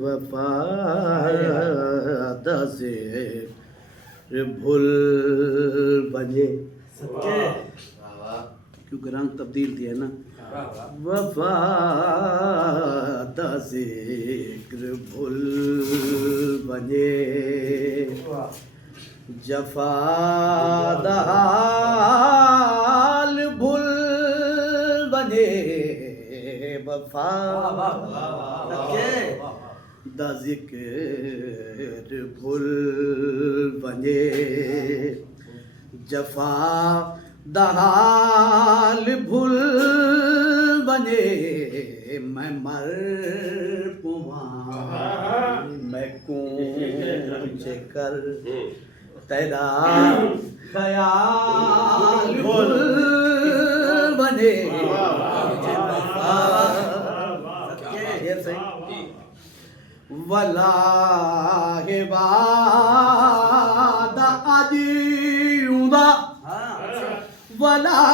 وفا دا ذکر بھول بجے کیونکہ رنگ تبدیل تھی ہے نا. وفا دا ذکر بھول بجے جفا دا حال بھول بجے وفا دا ذکر بھول بجے جفا دا حال بھول بجے میں مر پواں میں کونچ کر تیرا خیال بھول بجے واللہ باد عجیوں دا واللہ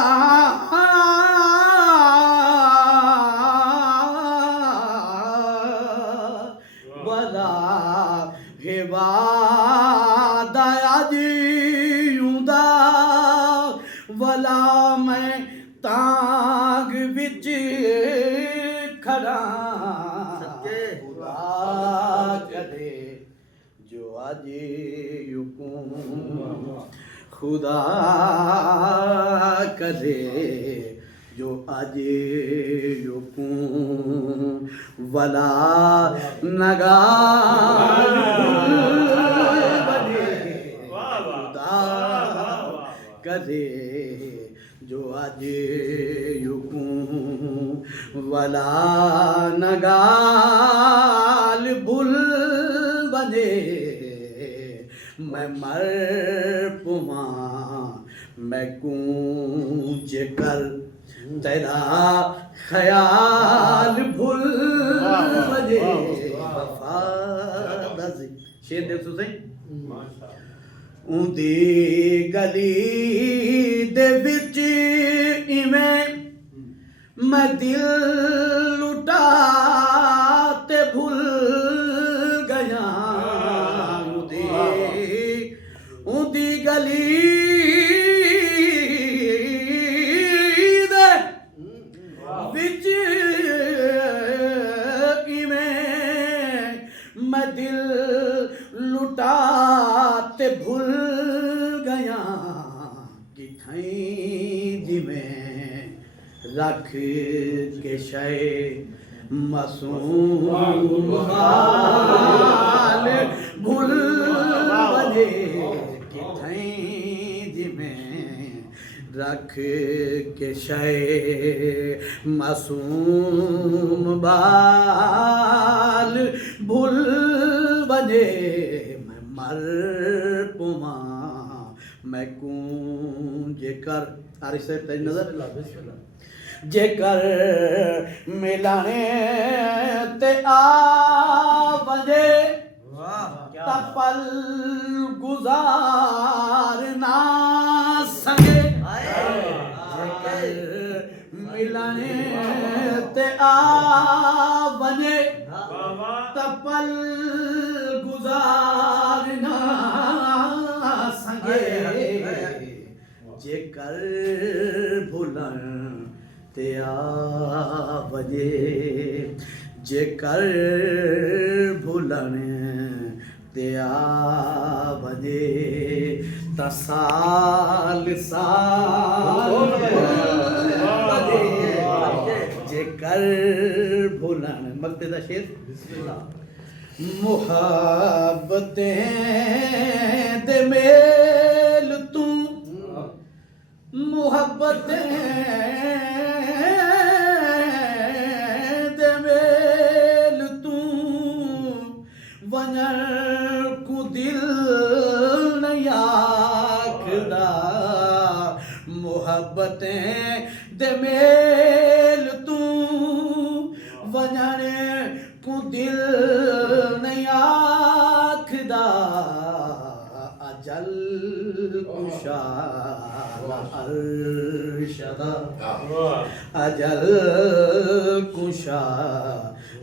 باد عجیوں دا ولا میں تانگ وچ کھڑا کرے جو آج یکوں خدا کرے جو آج یکوں ولا نگار بنے خدا کرے جو آج یکوں ولا نگال بھول بنے میں مر پواں میں کونچ کر تیرا خیال بھول بنے وفا دا ذکر شیر دیکھ سو صحیح اُندی گلی دے وچ ایویں میں دل لٹا تے بھول گیا اُندی گلی دے وچ ایویں میں دل لٹا تے بھول گیا کتھائیں جویں رکھ کے شے معصوم حال بھول بجے کتھائیں جویں رکھ کے شے معصوم بال بھول بجے میں مر پواں میں کونج کر عارف صاحب تیری نظر جے کر ملانے تے آ بجے تپل گزار نہ سکے جے کر ملانے تے آ بجے تپل گزار نہ سکے جے کر بھولن تے آ بجے جے کر بھولن تے آ بجے تا سال سال بجے جے کر بھولن مقتے دا شیر محبتیں دے میل تو محبتیں دے میل تو ونجر کو دل نہیں آکھدا محبتیں دے میل تو ونجر کو دل نہیں آکھدا اجل کشا شدا اجل کشا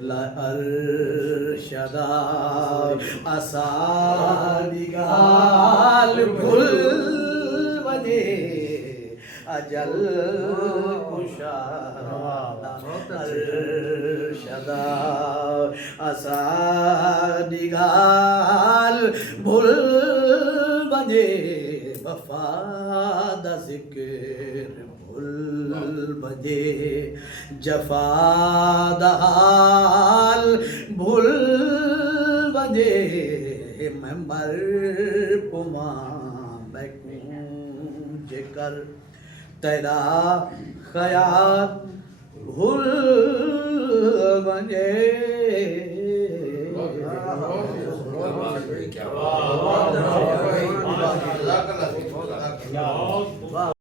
لارشدا اسادگال بھول بجے اجل کشا لارشدا اسادگال بھول بجے وفا دا ذکر بھول بجے جفا دا حال بھول بجے میں مر پماں بیکوں جکر تیرا خیال بھول بجے کیا